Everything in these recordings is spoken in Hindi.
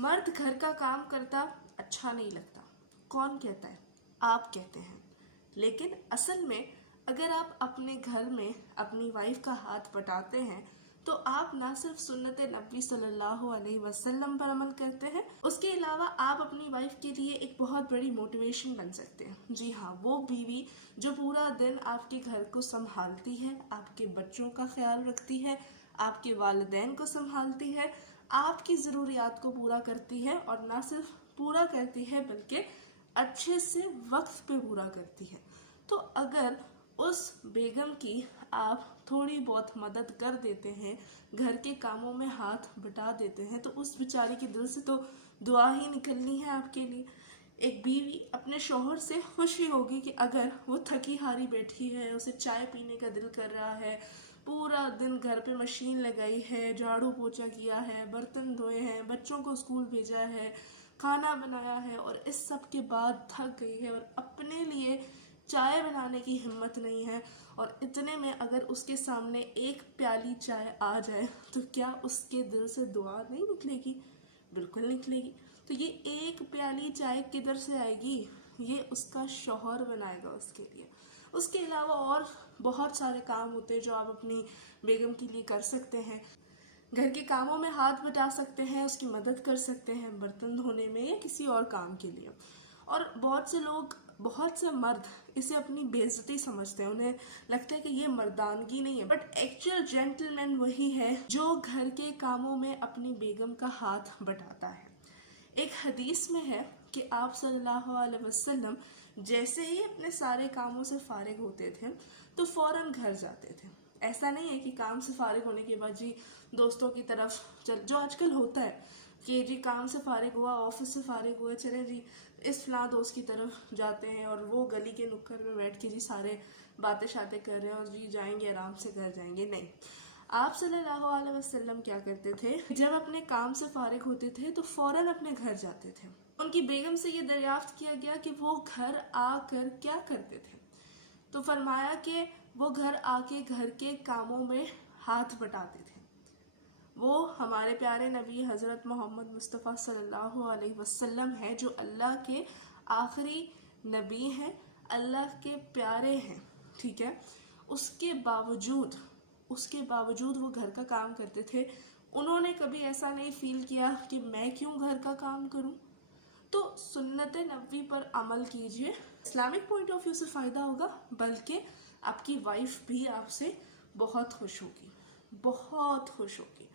मर्द घर का काम करता अच्छा नहीं लगता। कौन कहता है? आप कहते हैं। लेकिन असल में अगर आप अपने घर में अपनी वाइफ का हाथ बटाते हैं तो आप ना सिर्फ सुन्नत नबी सल्लल्लाहु अलैहि वसल्लम पर अमल करते हैं, उसके अलावा आप अपनी वाइफ के लिए एक बहुत बड़ी मोटिवेशन बन सकते हैं। जी हाँ, वो बीवी जो पूरा दिन आपके घर को संभालती है, आपके बच्चों का ख्याल रखती है, आपके वालिदैन को संभालती है, आपकी ज़रूरियात को पूरा करती है, और ना सिर्फ पूरा करती है बल्कि अच्छे से वक्त पे पूरा करती है। तो अगर उस बेगम की आप थोड़ी बहुत मदद कर देते हैं, घर के कामों में हाथ बटा देते हैं, तो उस बेचारी के दिल से तो दुआ ही निकलनी है आपके लिए। एक बीवी अपने शौहर से खुश ही होगी कि अगर वो थकी हारी बैठी है, उसे चाय पीने का दिल कर रहा है, पूरा दिन घर पे मशीन लगाई है, झाड़ू पोछा किया है, बर्तन धोए हैं, बच्चों को स्कूल भेजा है, खाना बनाया है, और इस सब के बाद थक गई है और अपने लिए चाय बनाने की हिम्मत नहीं है, और इतने में अगर उसके सामने एक प्याली चाय आ जाए तो क्या उसके दिल से दुआ नहीं निकलेगी? बिल्कुल निकलेगी। तो ये एक प्याली चाय किधर से आएगी? ये उसका शौहर बनाएगा उसके लिए। उसके अलावा और बहुत सारे काम होते हैं जो आप अपनी बेगम के लिए कर सकते हैं। घर के कामों में हाथ बटा सकते हैं, उसकी मदद कर सकते हैं बर्तन धोने में या किसी और काम के लिए। और बहुत से लोग, बहुत से मर्द इसे अपनी बेइज्जती समझते हैं, उन्हें लगता है कि ये मर्दानगी नहीं है, बट एक्चुअल जेंटलमैन वही है जो घर के कामों में अपनी बेगम का हाथ बटाता है। एक हदीस में है कि आप सल्लल्लाहु अलैहि वसल्लम जैसे ही अपने सारे कामों से फारिग होते थे तो फौरन घर जाते थे। ऐसा नहीं है कि काम से फारिग होने के बाद जी दोस्तों की तरफ चल, जो आजकल होता है कि जी काम से फारिग हुआ, ऑफिस से फारिग हुए, चले जी इस फलां दोस्त की तरफ जाते हैं, और वो गली के नुक्कड़ में बैठ के जी सारे बातें शातें कर रहे हैं और जी जाएंगे आराम से घर जाएंगे। नहीं, आप सल्लल्लाहु अलैहि वसल्लम क्या करते थे, जब अपने काम से फारिग होते थे तो फौरन अपने घर जाते थे। उनकी बेगम से ये दरियाफ्त किया गया कि वो घर आकर क्या करते थे, तो फरमाया कि वो घर आके घर के कामों में हाथ बटाते थे। वो हमारे प्यारे नबी हज़रत मोहम्मद मुस्तफ़ा सल्लल्लाहु अलैहि वसल्लम है, जो अल्लाह के आखिरी नबी हैं, अल्लाह के प्यारे हैं, ठीक है। उसके बावजूद वो घर का काम करते थे। उन्होंने कभी ऐसा नहीं फील किया कि मैं क्यों घर का काम करूं। तो सुन्नत नबी पर अमल कीजिए, इस्लामिक पॉइंट ऑफ व्यू से फ़ायदा होगा, बल्कि आपकी वाइफ भी आपसे बहुत खुश होगी, बहुत खुश होगी।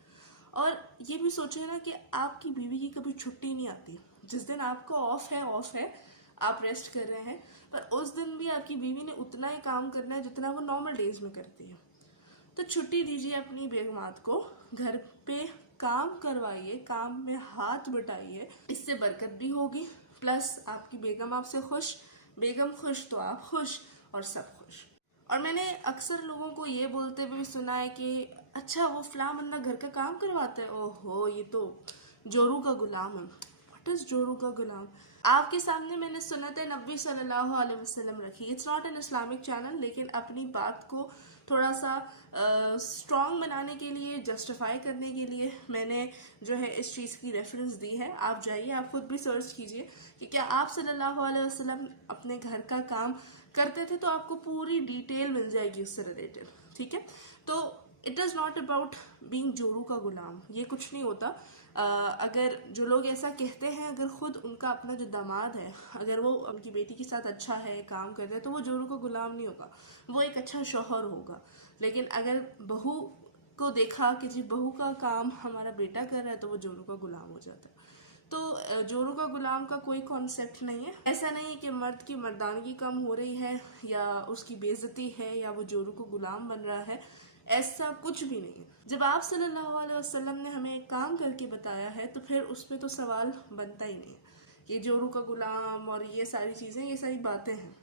और ये भी सोचिए ना कि आपकी बीवी की कभी छुट्टी नहीं आती। जिस दिन आपका ऑफ है, आप रेस्ट कर रहे हैं, पर उस दिन भी आपकी बीवी ने उतना ही काम करना है जितना वो नॉर्मल डेज में करती है। तो छुट्टी दीजिए अपनी बेगमात को, घर पे काम करवाइए, काम में हाथ बटाइए, इससे बरकत भी होगी, प्लस आपकी बेगम आपसे खुश, बेगम खुश तो आप खुश, और सब खुश। और मैंने अक्सर लोगों को ये बोलते हुए भी सुना है कि अच्छा वो फलां बंदा घर का काम करवाता है, ओहो ये तो जोरू का गुलाम है। व्हाट इज जोरू का गुलाम? आपके सामने मैंने सुन्नत नबी सल्लल्लाहु अलैहि वसल्लम रखी। It's not an Islamic channel, लेकिन अपनी बात को थोड़ा सा स्ट्रॉन्ग बनाने के लिए, जस्टिफाई करने के लिए मैंने जो है इस चीज़ की रेफरेंस दी है। आप जाइए, आप खुद भी सर्च कीजिए कि क्या आप सल्लल्लाहु अलैहि वसल्लम अपने घर का काम करते थे, तो आपको पूरी डिटेल मिल जाएगी उससे रिलेटेड, ठीक है। तो it is not about being जोरू का गुलाम, ये कुछ नहीं होता। अगर जो लोग ऐसा कहते हैं, अगर खुद उनका अपना जो दामाद है, अगर वो उनकी बेटी के साथ अच्छा है, काम कर रहा है, तो वो जोरू का गुलाम नहीं होगा, वो एक अच्छा शौहर होगा। लेकिन अगर बहू को देखा कि जी बहू का काम हमारा बेटा कर रहा है, तो वो जोरू का गुलाम हो जाता है। तो जोरू का गुलाम का कोई कॉन्सेप्ट नहीं है। ऐसा नहीं है कि मर्द की मर्दानगी कम हो रही है, या उसकी बेइज्जती है, या वो जोरू को गुलाम बन रहा है, ऐसा कुछ भी नहीं है। जब आप सल्लल्लाहु अलैहि वसल्लम ने हमें एक काम करके बताया है, तो फिर उस पर तो सवाल बनता ही नहीं है। ये जोरू का गुलाम और ये सारी चीज़ें, ये सारी बातें हैं।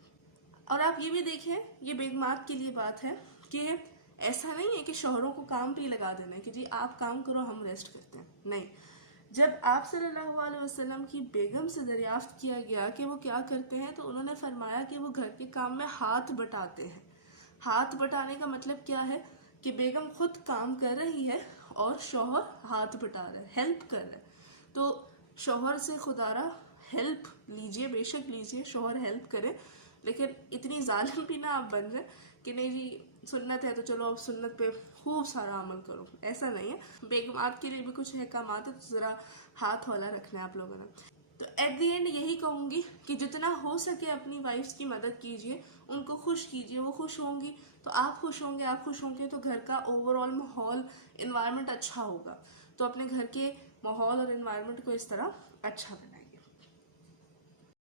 और आप ये भी देखें, ये बेगमात के लिए बात है कि ऐसा नहीं है कि शौहरों को काम पे ही लगा देना है कि जी आप काम करो, हम रेस्ट करते हैं। नहीं, जब आप सल्लल्लाहु अलैहि वसल्लम की बेगम से दरियाफ्त किया गया कि वो क्या करते हैं, तो उन्होंने फरमाया कि वो घर के काम में हाथ बटाते हैं। हाथ बटाने का मतलब क्या है कि बेगम खुद काम कर रही है और शौहर हाथ बटा रहा है, हेल्प कर रहा है। तो शौहर से खुदारा हेल्प लीजिए, बेशक लीजिए, शौहर हेल्प करे, लेकिन इतनी जालिम भी ना आप बन जाए कि नहीं जी सुन्नत है तो चलो अब सुन्नत पे खूब सारा अमल करो। ऐसा नहीं है। बेगमात के लिए भी कुछ अहकामात है, तो ज़रा हाथ वाला रखना है आप लोगों ने। तो एट दी एंड यही कहूँगी कि जितना हो सके अपनी वाइफ्स की मदद कीजिए, उनको खुश कीजिए। वो खुश होंगी तो आप खुश होंगे, आप खुश होंगे तो घर का ओवरऑल माहौल, इन्वायरमेंट अच्छा होगा। तो अपने घर के माहौल और इन्वायरमेंट को इस तरह अच्छा बनाएं।